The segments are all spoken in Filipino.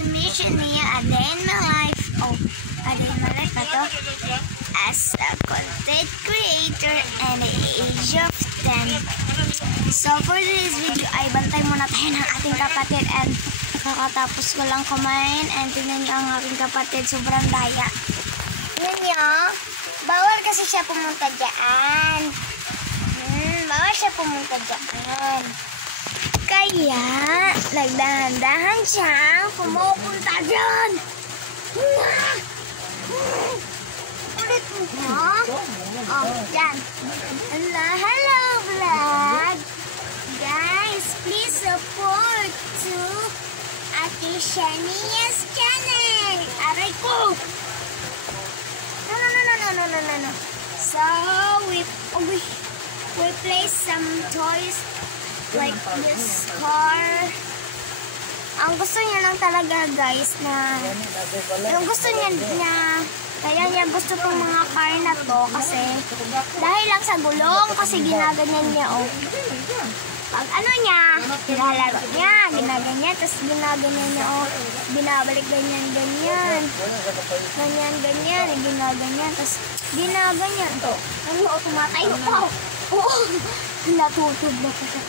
submission niya, A Day in My Life. Oh, A Day in My Life na to. As a content creator and the age of 10. So, for today's video, ay bantay muna tayo ng ating kapatid and kakatapos ko lang kumain and tingnan niyo ang aking kapatid, sobrang daya. Tingnan niyo, bawal kasi siya pumunta dyan. Bawal siya pumunta dyan. Kaya, nagdahan-dahan siyang pumupunta dyan. Ulit mo. Oh, dyan. Hello, vlog. Guys, please support to Ate Shania's channel. Aray ko. No. So, we play some toys like this car. Ang gusto niya lang talaga guys na yung gusto niya kaya niya gusto tong mga car na to kasi dahil lang sa gulong kasi ginaganyan niya pag ano niya nilalaro niya ginaganyan tapos ginaganyan niya binabalik ganyan ginaganyan tapos ginaganyan ano tumatayo pa natutog na po siya.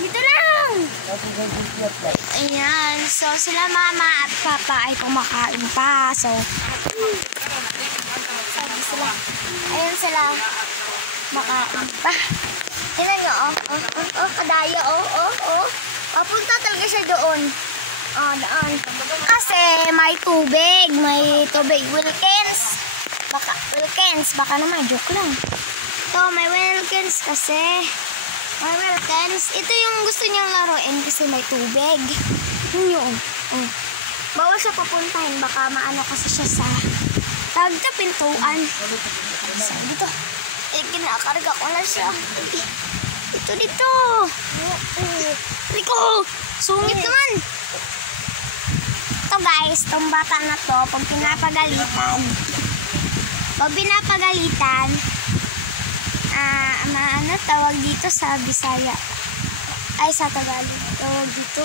Dito lang! Ayan. So, sila mama at papa ay kumakain pa. So, sila. Ayan sila. Makain pa. Tignan nyo, kadaya, papunta talaga siya doon. Daan. Kasi may tubig. Wilkins. Baka naman, joke lang. Ito, may Wilkins kasi. Ito yung gusto niyang laruin kasi may tubig. Yun. Bawal siya papuntahin. Baka maano kasi siya sa pintuan. So, dito. Kinakarga ko na siya. Dito. Rico! Sungit naman. Ito guys, itong bata na to, pag pinapagalitan, ano tawag dito sa Bisaya ay sa Tagalog tawag dito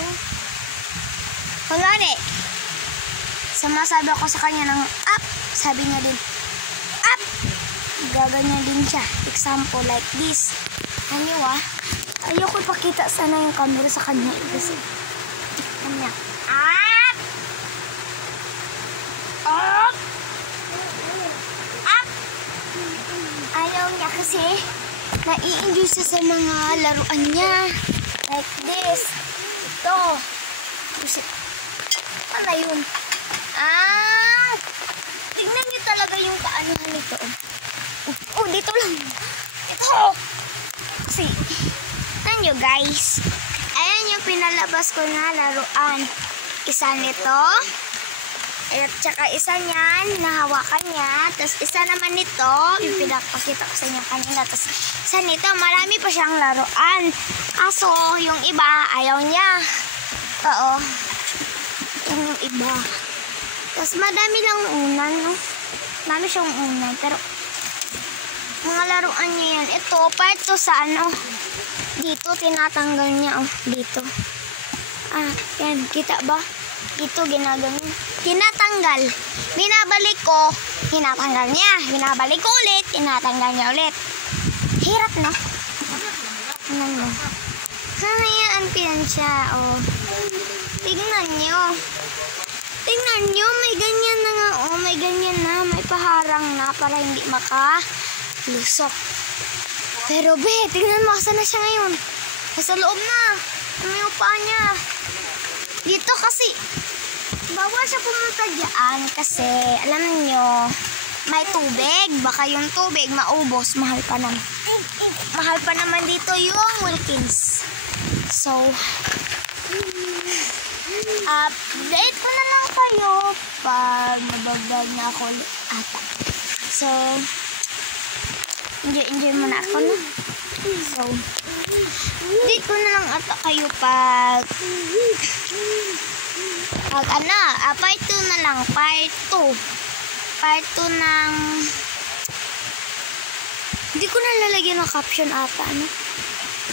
kunwari sumasabi ako sa kanya ng up, sabi niya din up, gaganyan din siya, example like this. Ayoko ipakita sana yung camera sa kanya kasi kanya up, ayaw niya kasi nai-enjoy siya sa mga laruan niya. Like this. Ito. Ano yun? Tignan niyo talaga yung kaanuhan nito. Dito lang. Ito. Kasi, tignan niyo guys. Ayan yung pinalabas ko na laruan. Isa nito. At saka isa niyan, nahawakan niya. Tapos isa naman nito, yung pinapakita ko sa inyo kanina. Tapos isa nito, marami pa siyang laruan. Kaso, yung iba, ayaw niya. Yung iba. Tapos madami lang unan, no? Marami siyang unan. Pero, mga laruan niya yan. Ito, part to sa dito, tinatanggal niya, dito. Yan, kita ba? Dito, ginaganyan. Tinatanggal. Binabalik ko, tinatanggal niya. Binabalik ko ulit, tinatanggal niya ulit. Hirap, no? Ano mo? Hayaan ko yan siya, Tignan nyo. May ganyan na nga, May ganyan na. May paharang na para hindi makalusok. Pero, tignan mo, saan na siya ngayon? Nasa loob na. May upa niya. Dito kasi, bawal siya pumunta dyan kasi, alam nyo, may tubig. Baka yung tubig maubos. Mahal pa naman dito yung Wilkins. So, update ko na lang kayo pag nabablog na ako ata. So, enjoy muna ako, no? So, update ko na lang ata kayo pag part 2 na lang, part 2 ng hindi ko na lalagyan ng caption ata,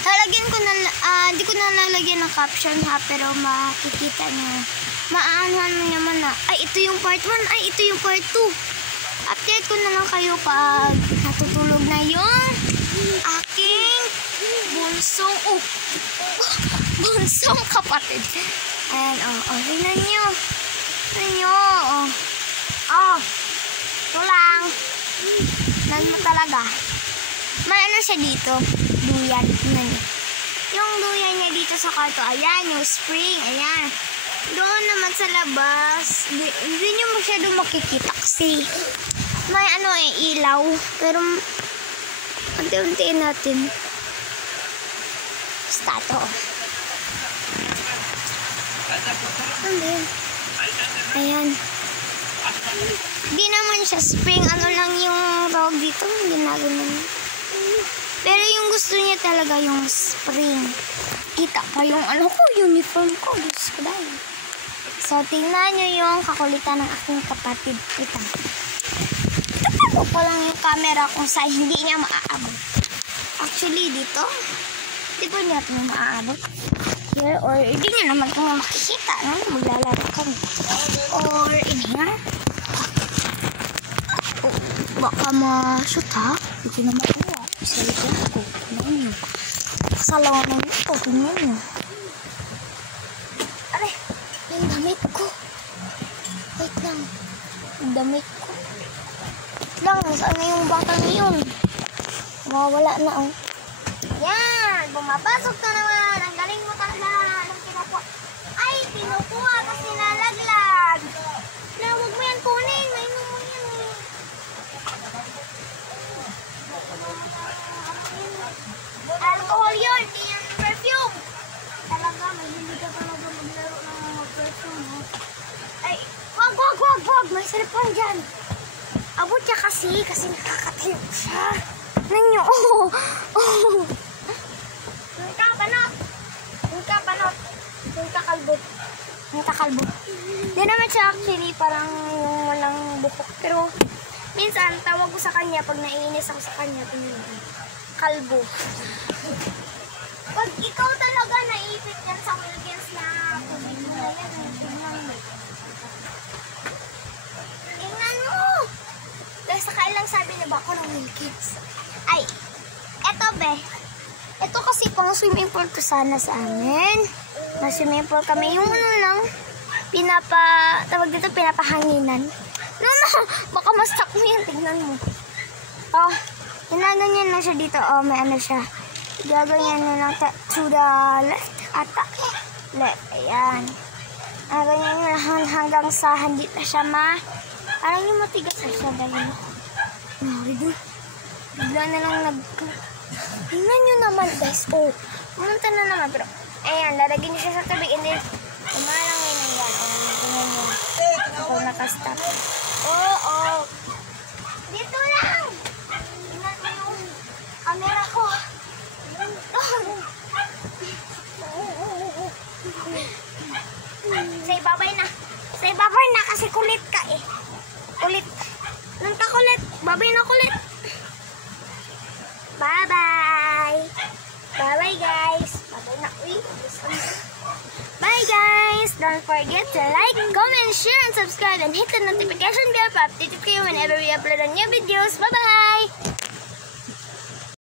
Lalagyan ko na, hindi ko na lalagyan ng caption ha, pero makikita nyo. Maaanuhan mo naman na, ay ito yung part 1, ay ito yung part 2. Update ko na lang kayo pag natutulog na yung aking bunsong kapatid. Ayan, tingnan nyo. Tingnan nyo, ito lang. Tingnan mo talaga. May ano siya dito, duyan. Tingnan nyo. Yung duyan niya dito sa kwarto, ayan, yung spring, ayan. Doon naman sa labas, hindi nyo masyadong makikita kasi may ilaw. Pero, unti-untiin natin. Basta ito. Ayan. Hindi naman siya spring. Ano lang yung tawag dito? Hindi na ganun. Pero yung gusto niya talaga yung spring. Kita pa yung uniform ko. Diyos ko dahil. So, tingnan nyo yung kakulitan ng aking kapatid. Kita. Tapos ko lang yung camera kung saan hindi niya maaabot. Actually, dito, di ba niya ito maaabot? Here, or hindi niya naman kung makikita, no? Maglalaro kami. Or, hindi nga. Baka ma-shoot, ha? Hindi ko na makuha. Isalit lang ako. Tingnan nyo. Kasalawan na ito. Tingnan nyo. Are, yung damit ko. Wait lang. Yung damit ko. Wait lang, saan na yung batang yun? Mawawala na, oh. Yan! Bumapasok na naman! Ang galing mo talaga! Anong kinukuha? Ay! Kinukuha kasi nalaglag! Na, huwag mo yan kunin! Mainom mo yan, eh. Alcohol yun! Hindi yan perfume! Talaga, mahilig ka talaga maglaro ng mga perfume, oh. Ay! Wag! May cellphone dyan! Abot siya kasi nakakatrip siya. Nanyo, Yung kalbo. Hindi naman siya actually parang yung walang buhok. Pero, minsan, tawag ko sa kanya pag naiinis ako sa kanya. Kalbo. Pag ikaw talaga naipit yan sa Wilkins na tubig mo na yan, tingnan mo! Dahil sa kailang sabi niya ba ako ng Wilkins? Ay, eto be. Ito kasi pang swimming pool to sana sa amin. Na-swimming pool kami. Yung lang, tawag dito, pinapahanginan. No, baka ma-stuck mo yan. Tignan mo. Ginaganyan na siya dito. May ano siya. Gaganyan na lang to the left. Ata. Left. Ayan. Ganyan nyo lang hanggang sa hindi na siya parang yung matigas na siya. Dahil bigla na lang tingnan nyo naman guys. Pumunta na naman. Pero, ayan, lalagyan nyo siya sa tubig. And then, umalangin na yan. Tingnan nyo. Ako nakastop. Dito lang. Tingnan mo yung camera ko. Say babay na kasi kulit ka eh. Kulit. Nang ka kulit. Babay na kulit. Bye-bye. Bye-bye guys. Bye-bye na. Bye guys. Don't forget to like, comment, share, and subscribe, and hit the notification bell para updated kayo whenever we upload on new videos. Bye-bye.